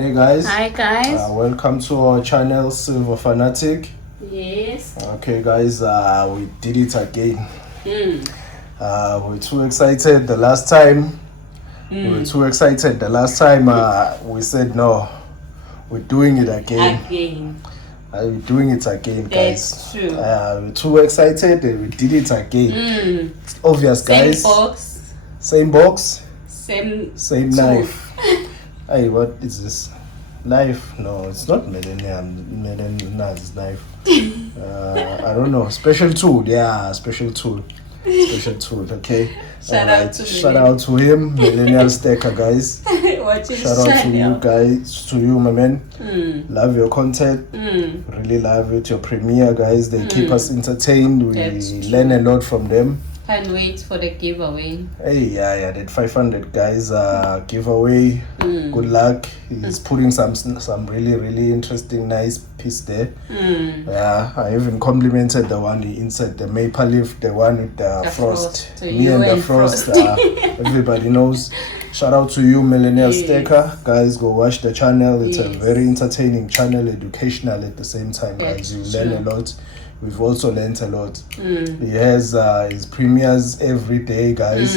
Hey guys. Hi guys. Welcome to our channel, Silver Fanatic. Yes. Okay guys, we did it again. We're too excited the last time. We said no. We're doing it again. We're doing it again, guys. That's true. We're too excited and we did it again. It's obvious, guys. Same box. Same knife. Hey, what is this? Knife? No, it's not Millennium's knife. I don't know. Special tool. Yeah, special tool. Okay. Shout out to him, Millennial Stacker, guys. Shout out to you guys, to you, my man. Love your content. Really love it. Your premiere, guys. They keep us entertained. We learn a lot from them. Can't wait for the giveaway. Hey, yeah, that 500 guys giveaway. Good luck. He's putting some really interesting, nice piece there. Yeah, I even complimented the one he inserted, the maple leaf, the one with the frost. Me and the frost. Everybody knows. Shout out to you, Millennial Stacker. Guys, go watch the channel. It's a very entertaining channel, educational at the same time, guys. You learn a lot. We've also learned a lot. He has his premieres every day, guys.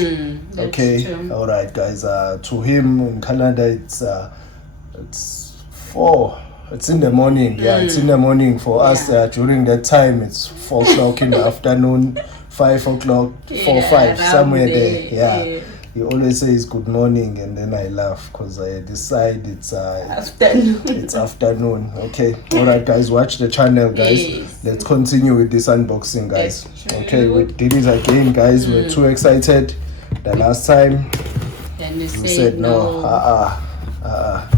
Okay, all right, guys. To him in Canada, it's 4. It's in the morning. Yeah, it's in the morning for us. During that time, it's 4 o'clock in the afternoon, 5 o'clock, 4, 5, somewhere there. Yeah. He always says good morning, and then I laugh because I decide it's afternoon. It's afternoon. Okay. All right, guys. Watch the channel, guys. Let's continue with this unboxing, guys. Okay, we did it again, guys. We're too excited. The last time we said no.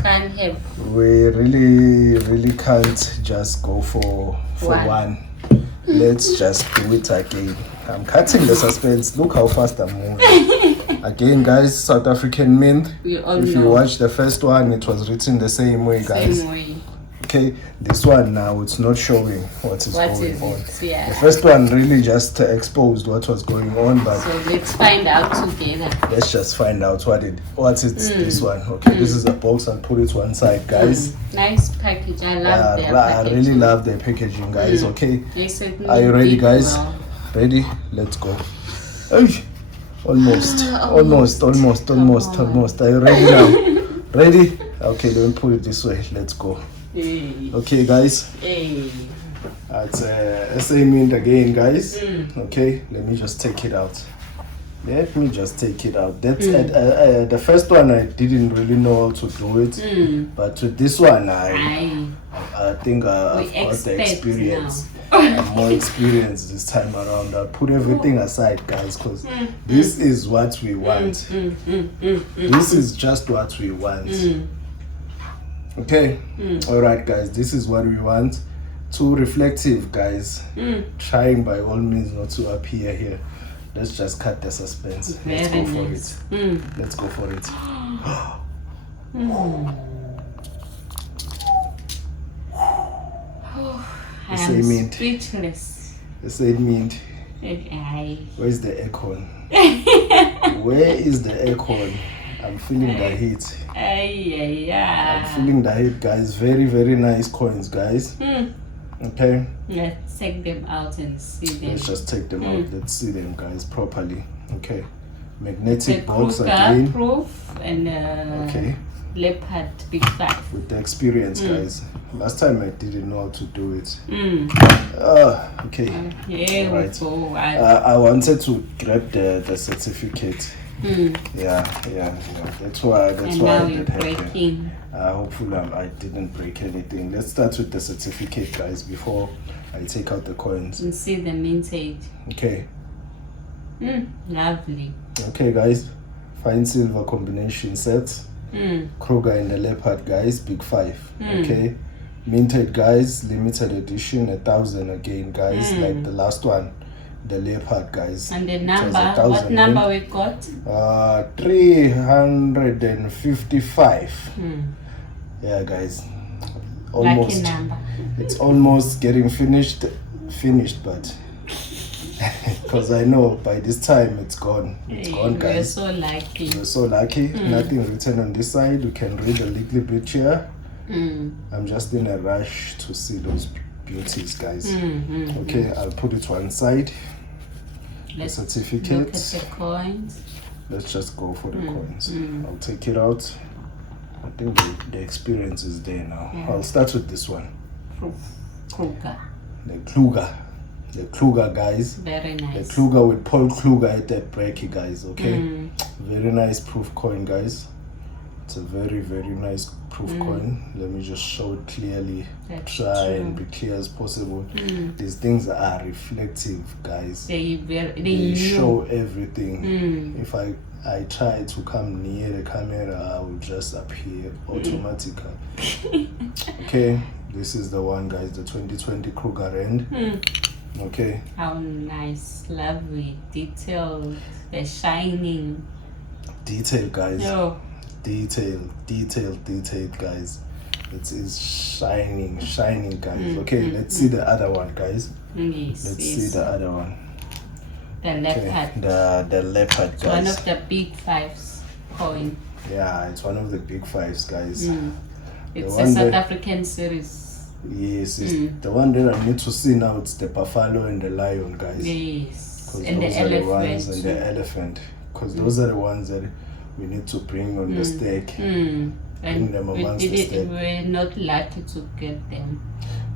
Can't have. We really can't just go for one. Let's just do it again. I'm cutting the suspense. Look how fast I'm moving. Again, guys, South African mint. If you watch the first one, it was written the same way, guys. Okay, this one now, it's not showing what is going on. Yeah. The first one really just exposed what was going on, but so let's find out together. Let's just find out what is this one. Okay, this is a box. I'll put it to one side, guys. Nice package. I love their packaging. I really love their packaging, guys. Okay, yes, are you ready, guys? Ready? Let's go. Hey. Almost. Are you ready now? Ready? Okay, let me put it this way. Let's go. Okay, guys. It's SA mint again, guys. Okay, let me just take it out. That's the first one I didn't really know how to do it, but with this one I think I've got the experience. I'm more experienced this time around. I'll put everything aside, guys, because this is what we want. This is just what we want. Okay? Alright, guys, this is what we want. Too reflective, guys. Trying by all means not to appear here. Let's just cut the suspense. Let's go for it. Let's go for it. I'm speechless. SA mint. Where's the aircon? Where is the aircon? I'm feeling the heat. I'm feeling the heat, guys. Very nice coins, guys. Okay. Let's take them out and see them. Let's just take them out. Let's see them, guys, properly. Okay. Magnetic box again. Proof and okay. Leopard Big 5. With the experience, guys. Last time I didn't know how to do it. Okay. Here we go. I wanted to grab the certificate. Yeah. That's why I did happen. Hopefully I didn't break anything. Let's start with the certificate, guys, before I take out the coins. And see the mintage. Okay. Lovely. Okay, guys. Fine silver combination set. Krugerrand and Leopard, guys, Big 5. Okay. Minted, guys, limited edition, 1,000 again, guys, like the last one, the Leopard, guys. And the number, what number we got? 355. Yeah, guys. Almost. Lucky number. It's almost getting finished, but because I know by this time it's gone. It's gone, guys. We're so lucky. We're so lucky. Nothing written on this side. We can read a little bit here. I'm just in a rush to see those beauties, guys. Okay, I'll put it one side. Let's the certificate. look at the coins. Let's just go for the coins. I'll take it out. I think the experience is there now. I'll start with this one. Kruger. The Kruger, guys. Very nice. The Kruger with Paul Kruger at that bracket, guys. Okay, very nice proof coin, guys. It's a very, very nice proof coin. Let me just show it clearly. Try and be clear as possible. These things are reflective, guys. They show everything. If I try to come near the camera, I will just appear automatically. Okay, this is the one, guys, the 2020 Krugerrand. Okay. How nice, lovely, detailed, the shining. Detail, guys. No. Detail, guys. It is shining, guys. Okay, let's see the other one, guys. Let's see the other one. The leopard. The leopard, guys. One of the big fives coin. Yeah, it's one of the big fives, guys. It's a South African series. Yes, it's the one that I need to see now. It's the buffalo and the lion, guys. Yes, and the elephant. And the elephant, because those are the ones that we need to bring on the stake. Bring them amongst the stake. We're not lucky to get them.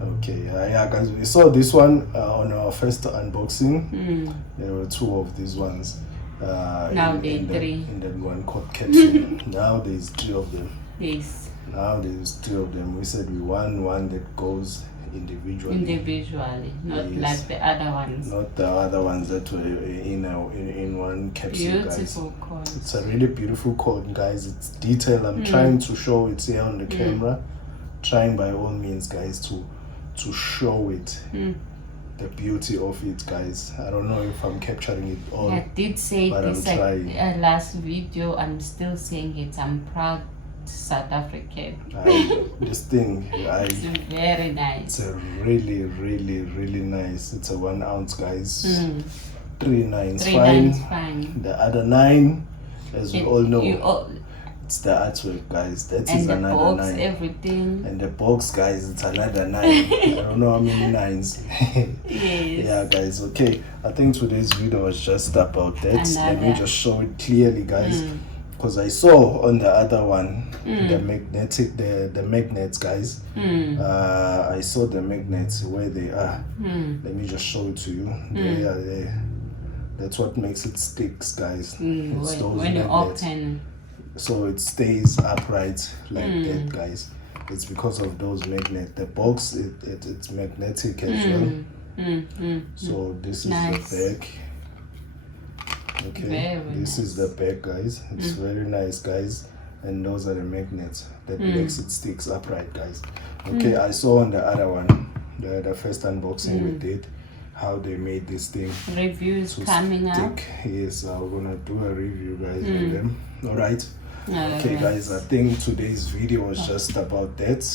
Okay, yeah, guys, we saw this one on our first unboxing. There were two of these ones. Now there are three. In the one called capsule. Now there's three of them. Yes. Now there's two of them. We said we want one that goes individually, not like the other ones. Not the other ones that were in one capsule, beautiful guys. coin. It's a really beautiful coin, guys. It's detailed. I'm trying to show it here on the camera. Trying by all means, guys, to show it. The beauty of it, guys. I don't know if I'm capturing it all. I did say but this I'm last video. I'm still saying it. I'm proud South African. This thing, it's very nice. It's a really, really, really nice. It's a 1 ounce, guys. 3 nines, fine. The other 9, as we all know, it's the artwork, guys. That is another box, 9. Everything. And the box, guys, it's another 9. I don't know how many 9s. Yes. Yeah, guys. Okay, I think today's video was just about that. Let me just show it clearly, guys. Because I saw on the other one the magnets, guys. I saw the magnets where they are. Let me just show it to you. They are there. That's what makes it sticks, guys. It's those when you magnets. open, so it stays upright like that, guys. It's because of those magnets. The box, it's magnetic as well. So this is the back. Okay, this is the back, guys. It's very nice, guys. And those are the magnets that makes it sticks upright, guys. Okay, I saw on the other one, the first unboxing we did, how they made this thing. Reviews coming up. Yes, I'm gonna do a review, guys, on them. All right. Okay, guys, I think today's video was just about that.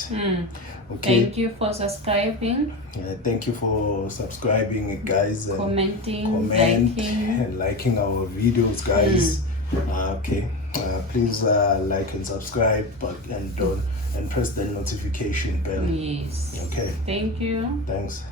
Okay. Thank you for subscribing. Thank you for subscribing, guys, and commenting, liking our videos, guys. Okay, please like and subscribe, and press the notification bell. Yes. Okay. Thank you. Thanks.